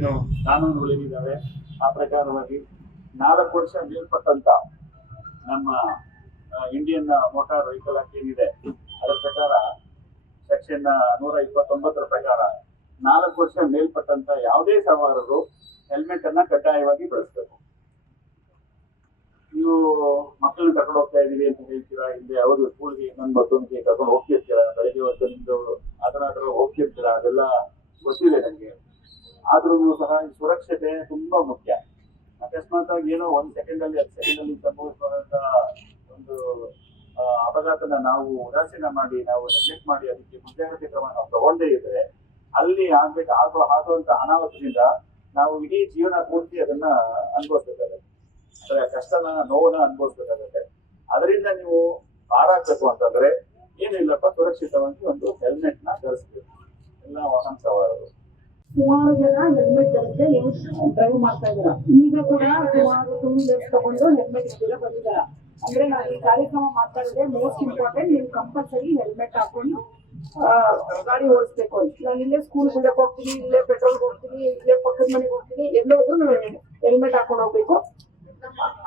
ಏನು ಕಾನೂನುಗಳೇನಿದ್ದಾವೆ ಆ ಪ್ರಕಾರವಾಗಿ 4 ವರ್ಷ ಮೇಲ್ಪಟ್ಟಂತ ನಮ್ಮ ಇಂಡಿಯನ್ ಮೋಟಾರ್ ವೆಹಿಕಲ್ ಆಕ್ಟ್ ಏನಿದೆ ಅದರ ಪ್ರಕಾರ ಸೆಕ್ಷನ್ 129 ಪ್ರಕಾರ 4 ವರ್ಷ ಮೇಲ್ಪಟ್ಟಂತ ಯಾವುದೇ ಸವಾರರು ಹೆಲ್ಮೆಟ್ ಅನ್ನ ಕಡ್ಡಾಯವಾಗಿ ಬಳಸಬೇಕು. ನೀವು ಮಕ್ಕಳನ್ನ ಕರ್ಕೊಂಡು ಹೋಗ್ತಾ ಇದೀವಿ ಅಂತ ಹೇಳ್ತೀರಾ, ಇಲ್ಲಿ ಅವರು ಸ್ಕೂಲ್ಗೆ ಇನ್ನೊಂದು ಮತ್ತೊಂದಿಗೆ ಕರ್ಕೊಂಡು ಹೋಗ್ತಿರ್ತೀರಾ, ಬೆಳಗ್ಗೆ ಹೊತ್ತು ನಿಮ್ದು ಅದನ್ನಾದ್ರೂ ಹೋಗ್ತಿರ್ತೀರಾ, ಅದೆಲ್ಲ ಗೊತ್ತಿದೆ ನನಗೆ. ಆದ್ರೂ ಸಹ ಈ ಸುರಕ್ಷತೆ ತುಂಬಾ ಮುಖ್ಯ. ಅಕಸ್ಮಾತ್ ಆಗಿ ಏನೋ 1 ಸೆಕೆಂಡ್ ಅಲ್ಲಿ 10 ಸೆಕೆಂಡ್ ಅಲ್ಲಿ ಸಂಭವಿಸುವಂತ ಒಂದು ಅಪಘಾತನ ನಾವು ಉದಾಸೀನ ಮಾಡಿ, ನಾವು ನೆಗ್ಲೆಕ್ಟ್ ಮಾಡಿ ಅದಕ್ಕೆ ಮುಂಜಾಗ್ರತೆ ಕ್ರಮ ನಾವು ತಗೊಂಡೇ ಇದ್ರೆ ಅಲ್ಲಿ ಆಗುವಂತ ಅನಾಹುತದಿಂದ ನಾವು ಇಡೀ ಜೀವನ ಪೂರ್ತಿ ಅದನ್ನ ಅನುಭವಿಸ್ಬೇಕಾಗುತ್ತೆ, ಅಂದ್ರೆ ಕಷ್ಟನ ನೋವನ್ನ ಅನುಭವಿಸ್ಬೇಕಾಗುತ್ತೆ. ಅದರಿಂದ ನೀವು ಪಾರಾಗ್ಬೇಕು ಅಂತಂದ್ರೆ ಏನಿಲ್ಲಪ್ಪ, ಸುರಕ್ಷಿತವಾಗಿ ಒಂದು ಹೆಲ್ಮೆಟ್ ನ ಧರಿಸ್ಬೇಕು ಎಲ್ಲ ವಾಹನ ಸವಾರರು. ಸುಮಾರು ಜನ ಹೆಲ್ಮೆಟ್ ಧರಿಸದೆ ನೀವು ಡ್ರೈವ್ ಮಾಡ್ತಾ ಇದ್ದೀರಾ. ಈಗ ಕೂಡ ಸುಮಾರು 2 ವೀಲರ್ಸ್ ತಗೊಂಡು ಹೆಲ್ಮೆಟ್ ಇದ್ದೀರಾ ಬಂದಿದ್ದಾರೆ. ಅಂದ್ರೆ ನಾವು ಈ ಕಾರ್ಯಕ್ರಮ ಮಾತಾಡಿದ್ರೆ ಮೋಸ್ಟ್ ಇಂಪಾರ್ಟೆಂಟ್, ನೀವು ಕಂಪಲ್ಸರಿ ಹೆಲ್ಮೆಟ್ ಹಾಕೊಂಡು ಗಾಡಿ ಓಡಿಸ್ಬೇಕು ಅಂತ. ನಾನು ಇಲ್ಲೇ ಸ್ಕೂಲ್ ಬಿಡಕ್ ಹೋಗ್ತೀನಿ, ಇಲ್ಲೇ ಪೆಟ್ರೋಲ್ ಹೋಗ್ತೀನಿ, ಇಲ್ಲೇ ಪಕ್ಕದ ಮನೆಗೆ ಹೋಗ್ತೀನಿ, ಎಲ್ಲೋದ್ರೂ ನಾವು ಹೆಲ್ಮೆಟ್ ಹಾಕೊಂಡು ಹೋಗ್ಬೇಕು.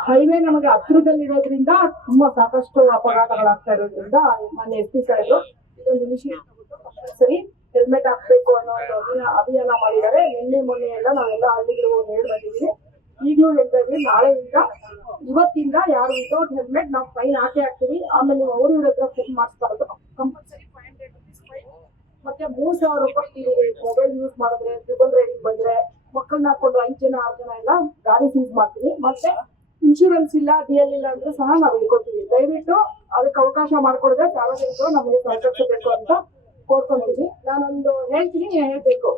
ಹೈವೇ ನಮಗೆ ಹತ್ರದಲ್ಲಿರೋದ್ರಿಂದ ತುಂಬಾ ಸಾಕಷ್ಟು ಅಪಘಾತಗಳಾಗ್ತಾ ಇರೋದ್ರಿಂದ ಮೊನ್ನೆ SP ಸಾಹೇಬರು ಇದೊಂದು ಇನಿಷಿಯೇಟಿವ್ ತಗೊಂಡು ಕಂಪಲ್ಸರಿ ಹೆಲ್ಮೆಟ್ ಹಾಕ್ಬೇಕು ಅನ್ನೋ ಒಂದು ಅಭಿಯಾನ ಮಾಡಿದ್ದಾರೆ. ನಿನ್ನೆ ಮೊನ್ನೆ ಎಲ್ಲ ನಾವೆಲ್ಲ ಹಳ್ಳಿಗಳಿಗೆ ಹೋಗಿ ಹೇಳಿ ಬಂದಿದ್ದೀವಿ. ಈಗಲೂ ಹೇಳ್ತಾ ಇದ್ವಿ, ನಾಳೆಯಿಂದ ಇವತ್ತಿಂದ ಯಾರು ವಿತೌಟ್ ಹೆಲ್ಮೆಟ್ ನಾವು ಫೈನ್ ಹಾಕ್ತೀವಿ. ಆಮೇಲೆ ನೀವು ಅವ್ರ ಹತ್ರ ಫೋನ್ ಮಾಡಿಸ್ಬಾರ್ದು, ಕಂಪಲ್ಸರಿ 500 rupees ಫೈನ್, ಮತ್ತೆ 3000 ರೂಪಾಯಿ ಮೊಬೈಲ್ ಯೂಸ್ ಮಾಡಿದ್ರೆ, ಟ್ರಿಬಲ್ ರೈಡಿಂಗ್ ಬಂದ್ರೆ, ಮಕ್ಕಳನ್ನ ಹಾಕೊಂಡು 5 ಜನ 6 ಜನ ಎಲ್ಲ ಗಾಡಿ ಸೀಸ್ ಮಾಡ್ತೀವಿ. ಮತ್ತೆ ಇನ್ಶೂರೆನ್ಸ್ ಇಲ್ಲ, DL ಇಲ್ಲ ಅಂದ್ರೆ ಸಹ ನಾವು ಹಿಡ್ಕೊತೀವಿ. ದಯವಿಟ್ಟು ಅದಕ್ಕೆ ಅವಕಾಶ ಮಾಡ್ಕೊಡಿದ್ರೆ ಸಾರ್ವಜನಿಕರು ನಮಗೆ ಸಹಕರಿಸಬೇಕು ಅಂತ ಕೋರ್ಕೊಂಡಿದ್ದೀವಿ. ನಾನೊಂದು ಹೇಳ್ತೀನಿ, ಹೇಳ್ಬೇಕು.